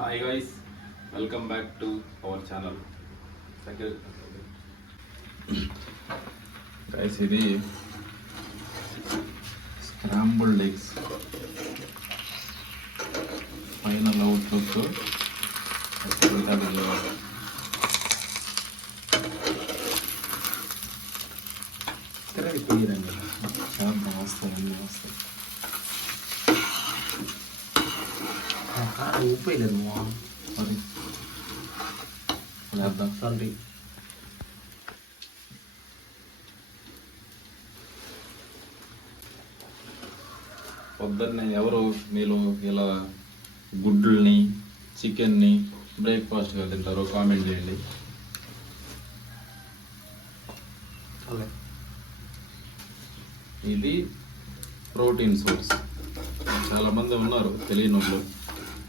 Hi guys, welcome back to our channel. Guys, ఇది scrambled eggs final outlook. ఇక్కడే పోయిరండి, చాలా వస్తాయి, అన్నీ వస్తాయి. ఉప్పు వేయలేదు సారీ. పొద్దున్నే ఎవరు మీలో ఇలా గుడ్లని చికెన్ని బ్రేక్ఫాస్ట్గా తింటారో కామెంట్ చేయండి. ఇది ప్రోటీన్ సోర్స్. చాలామంది ఉన్నారు తెలియని వాళ్ళు.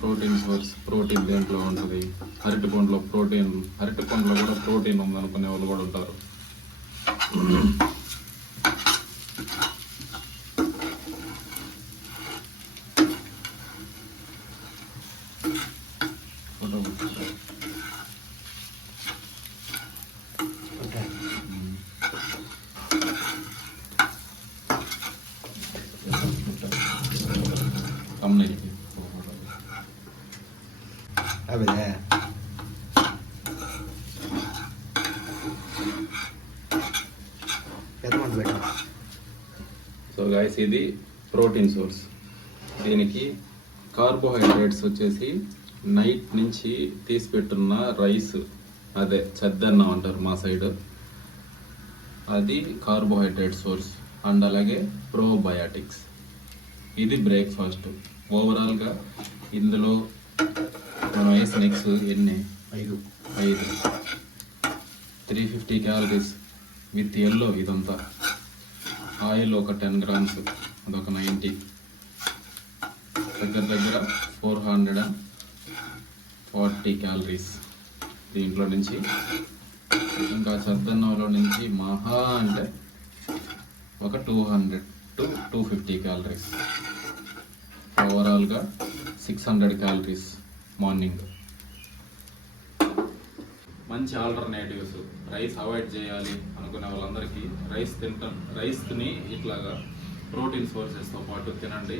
ప్రోటీన్ సోర్స్, ప్రోటీన్ దేంట్లో ఉంటుంది, అరటిపండులో కూడా ప్రోటీన్ ఉందనుకునే వాళ్ళు కూడా ఉంటారు. సో గైస్, ఇది ప్రోటీన్ సోర్స్. దీనికి కార్బోహైడ్రేట్స్ వచ్చేసి నైట్ నుంచి తీసి పెట్టున్న రైస్, అదే చెద్దన్నం అంటారు మా సైడ్, అది కార్బోహైడ్రేట్ సోర్స్. అండ్ అలాగే ప్రోబయాటిక్స్. ఇది బ్రేక్ఫాస్ట్. ఓవరాల్గా ఇందులో మనం వేసిన ఎగ్స్ ఎన్ని? 5 350 క్యాలరీస్ విత్ ఎల్లో. ఇదంతా ఆయిల్ ఒక 10 grams, అదొక 90, దగ్గర 440 క్యాలరీస్ దీంట్లో నుంచి. ఇంకా సద్దన్నంలో నుంచి మహా అంటే ఒక 200 to 250 క్యాలరీస్. ఓవరాల్గా 600 క్యాలరీస్ మార్నింగ్. మంచి ఆల్టర్నేటివ్స్. రైస్ అవాయిడ్ చేయాలి అనుకునే వాళ్ళందరికీ రైస్ని ఇట్లాగా ప్రోటీన్ సోర్సెస్తో పాటు తినండి.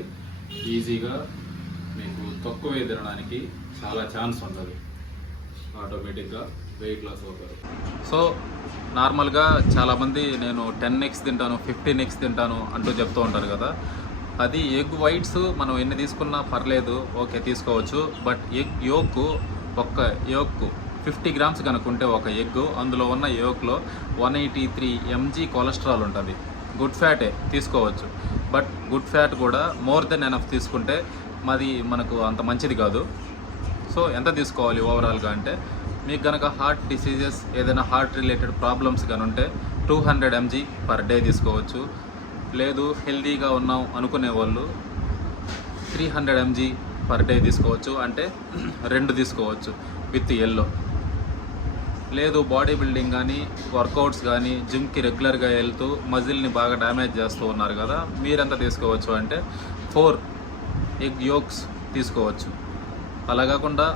ఈజీగా మీకు తక్కువే తినడానికి చాలా ఛాన్స్ ఉంటుంది. ఆటోమేటిక్గా వెయిట్ లాస్ అవుతారు. సో నార్మల్గా చాలామంది నేను 10x తింటాను, 15x తింటాను అంటూ చెప్తూ ఉంటారు కదా. అది ఎగ్ వైట్స్ మనం ఎన్ని తీసుకున్నా పర్లేదు, ఓకే తీసుకోవచ్చు. బట్ ఎగ్ ఒక్క యోక్ 50 grams కనుక్కుంటే ఒక ఎగ్, అందులో ఉన్న యోక్లో 183 mg కొలెస్ట్రాల్ ఉంటుంది. గుడ్ ఫ్యాటే తీసుకోవచ్చు. బట్ గుడ్ ఫ్యాట్ కూడా మోర్ దెన్ ఎనఫ్ తీసుకుంటే మనకు అంత మంచిది కాదు. సో ఎంత తీసుకోవాలి ఓవరాల్గా అంటే, మీకు కనుక హార్ట్ డిసీజెస్, ఏదైనా హార్ట్ రిలేటెడ్ ప్రాబ్లమ్స్ కానీ ఉంటే 200 mg పర్ డే తీసుకోవచ్చు. లేదు హెల్తీగా ఉన్నాం అనుకునే వాళ్ళు 300 mg పర్ డే తీసుకోవచ్చు. అంటే 2 తీసుకోవచ్చు విత్ ఎల్లో. లేదు బాడీ బిల్డింగ్ కానీ, వర్కౌట్స్ కానీ, జిమ్కి రెగ్యులర్గా వెళ్తూ మజిల్ని బాగా డ్యామేజ్ చేస్తూ ఉన్నారు కదా, మీరెంత తీసుకోవచ్చు అంటే 4 ఎగ్ యోక్స్ తీసుకోవచ్చు. అలా కాకుండా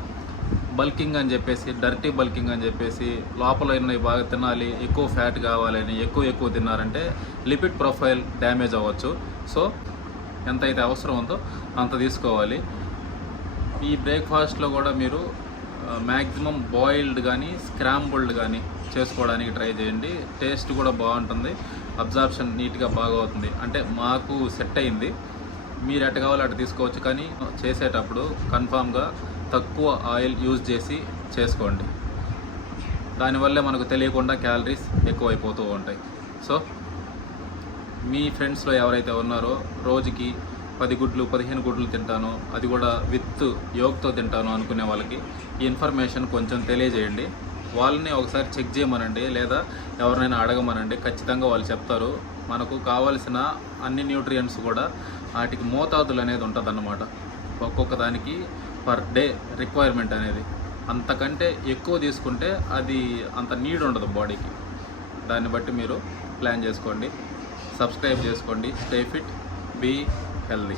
బల్కింగ్ అని చెప్పేసి, డర్టీ బల్కింగ్ అని చెప్పేసి, లోపల ఉన్నవి బాగా తినాలి, ఎక్కువ ఫ్యాట్ కావాలని ఎక్కువ తిన్నారంటే లిపిడ్ ప్రొఫైల్ డ్యామేజ్ అవ్వచ్చు. సో ఎంతైతే అవసరం ఉందో అంత తీసుకోవాలి. ఈ బ్రేక్ఫాస్ట్లో కూడా మీరు మ్యాక్సిమం బాయిల్డ్ కానీ స్క్రాంబుల్డ్ కానీ చేసుకోవడానికి ట్రై చేయండి. టేస్ట్ కూడా బాగుంటుంది, అబ్జార్ప్షన్ నీట్గా బాగా అవుతుంది. అంటే మాకు సెట్ అయింది. మీరు ఎట్ట కావాలో అటు తీసుకోవచ్చు, కానీ చేసేటప్పుడు కన్ఫామ్గా తక్కువ ఆయిల్ యూజ్ చేసి చేసుకోండి. దానివల్లే మనకు తెలియకుండా క్యాలరీస్ ఎక్కువైపోతూ ఉంటాయి. సో మీ ఫ్రెండ్స్లో ఎవరైతే ఉన్నారో రోజుకి 10 గుడ్లు 15 గుడ్లు తింటాను, అది కూడా విత్ యోగ్తో తింటాను అనుకునే వాళ్ళకి ఈ ఇన్ఫర్మేషన్ కొంచెం తెలియజేయండి. వాళ్ళని ఒకసారి చెక్ చేయమనండి, లేదా ఎవరినైనా అడగమనండి. ఖచ్చితంగా వాళ్ళు చెప్తారు. మనకు కావాల్సిన అన్ని న్యూట్రియంట్స్ కూడా వాటికి మోతాదులు అనేది ఉంటుందన్నమాట. ఒక్కొక్క దానికి పర్ డే రిక్వైర్మెంట్ అనేది. అంతకంటే ఎక్కువ తీసుకుంటే అది అంత నీడ్ ఉండదు బాడీకి. దాన్ని బట్టి మీరు ప్లాన్ చేసుకోండి. సబ్స్క్రైబ్ చేసుకోండి. Stay fit, be healthy.